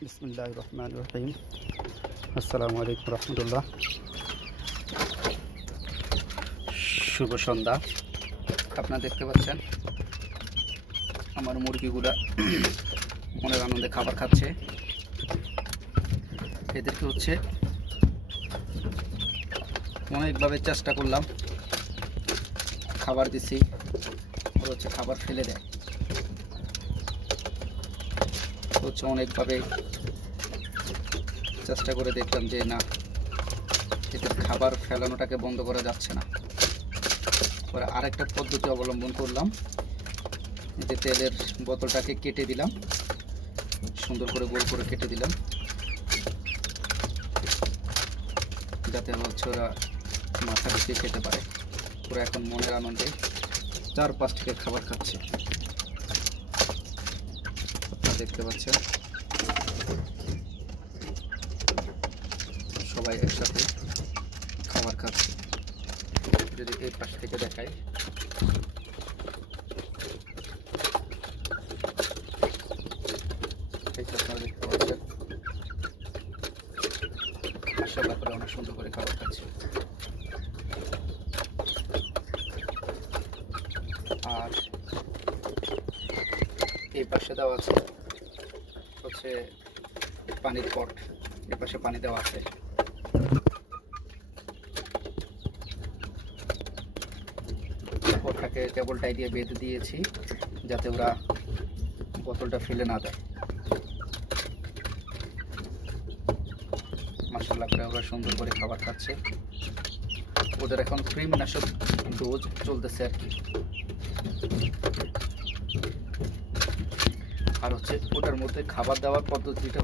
বিসমিল্লাহির রহমানির রহিম। আসসালামু আলাইকুম রহমতুল্লাহ। শুভ সন্ধ্যা। আপনারা দেখতে পাচ্ছেন আমার মুরগিগুলা মনের আনন্দে খাবার খাচ্ছে। এদেরকে অনেকভাবে চেষ্টা করলাম, খাবার দিছি, খাবার ফেলে দেয়। অনেকভাবে চেষ্টা করে দেখলাম যে না, এদের খাবার ফেলানোটাকে বন্ধ করা যাচ্ছে না। পরে আরেকটা পদ্ধতি অবলম্বন করলাম, যে তেলের বোতলটাকে কেটে দিলাম, সুন্দর করে গোল করে কেটে দিলাম, যাতে ওরা মাথা ঢুকিয়ে খেতে পারে। ওরা এখন মনের আনন্দে 4-5 থেকে খাবার খাচ্ছে। আপনারা দেখতে পাচ্ছেন সবাই একসাথে খাবার খাচ্ছে। যদি এই পাশ থেকে দেখাই, আপনারা দেখতে পাচ্ছেন মাশাআল্লাহ করে অনেক সুন্দর করে খাবার খাচ্ছে। আর এই পাশে দেওয়া আছে পানির পট, এর পাশে পানি দেওয়া আছে। পটটাকে কেবলটাই দিয়ে বেঁধে দিয়েছি, যাতে ওরা বোতলটা ফেলে না দেয়। মাশাআল্লাহ করে ওরা সুন্দর করে খাবার খাচ্ছে। ওদের এখন কৃমিনাশক ডোজ চলতেছে আর কি। আর ওটার মধ্যে খাবার দেওয়ার পদ্ধতিটা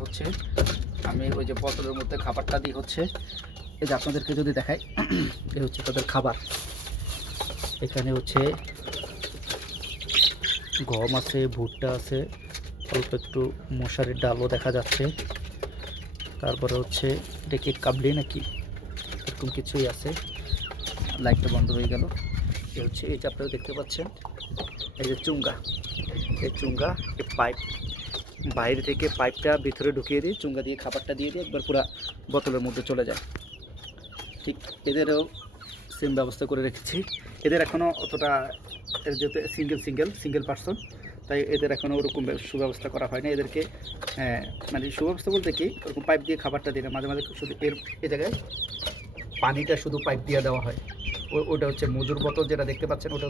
আমি ওই যে বোতলের মধ্যে খাবারটা দিই এই যে আপনাদেরকে যদি দেখাই, এই তাদের খাবার। এখানে গম আছে, ভুট্টা আছে, অল্প একটু মশারির ডালও দেখা যাচ্ছে। তারপরে এটা কি কাবলি নাকি এরকম কিছুই আছে। লাইটটা বন্ধ হয়ে গেল। এই যে আপনারা দেখতে পাচ্ছেন, এই যে চুঙ্গা, এই পাইপ বাইরে থেকে পাইপটা ভিতরে ঢুকিয়ে দিই, চুঙ্গা দিয়ে খাবারটা দিয়ে দিই, একবার পুরো বোতলের মধ্যে চলে যায়। ঠিক এদেরও সেম ব্যবস্থা করে রেখেছি। এদের এখনও অতটা, যেহেতু সিঙ্গেল পার্সন, তাই এদের এখনও ওরকম সুব্যবস্থা করা হয় না। এদেরকে মানে সুব্যবস্থা বলতে কি, ওরকম পাইপ দিয়ে খাবারটা দিই না, মাঝে মাঝে শুধু এই জায়গায় পানিটা শুধু পাইপ দিয়ে দেওয়া হয়। ওটা মজুর বোতল যেটা দেখতে পাচ্ছেন, ওটা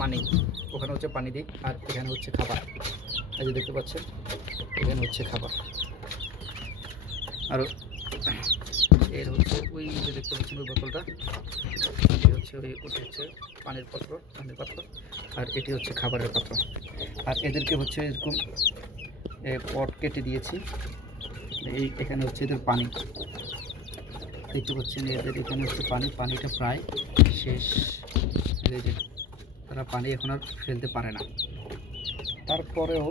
পানি, ওখানে পানি দিই। আর এখানে খাবার, এই যে দেখতে পাচ্ছেন, এখানে খাবার। আর এর ওই যে দেখতে পাচ্ছেন ওই বোতলটা, ওটা পানির পাত্র, আর এটি খাবারের পাত্র। আর এদেরকে এরকম পট কেটে দিয়েছি। এখানে এদের পানি দেখতে পাচ্ছেন, এদের এখানে পানিটা প্রায় শেষ। এই যে তারা পানি এখন আর ফেলতে পারে না। তারপরেও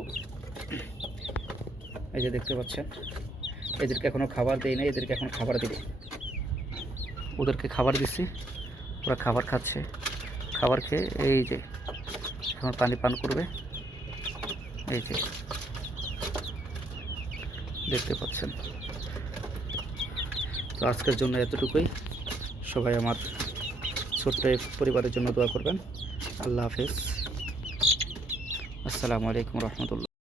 এই যে দেখতে পাচ্ছেন, এদেরকে এখনও খাবার দেই না, এদেরকে এখন খাবার দেব। ওদেরকে খাবার দিচ্ছি, ওরা খাবার খাচ্ছে। খাবার খেয়ে এই যে এখন পানি পান করবে। এই যে দেখতে পাচ্ছেন। তো আজকের জন্য এতটুকুই। সবাই আমার ছোট্ট পরিবারের জন্য দোয়া করবেন। আল্লাহ হাফেজ। আসসালামু আলাইকুম রহমতুল্লাহ।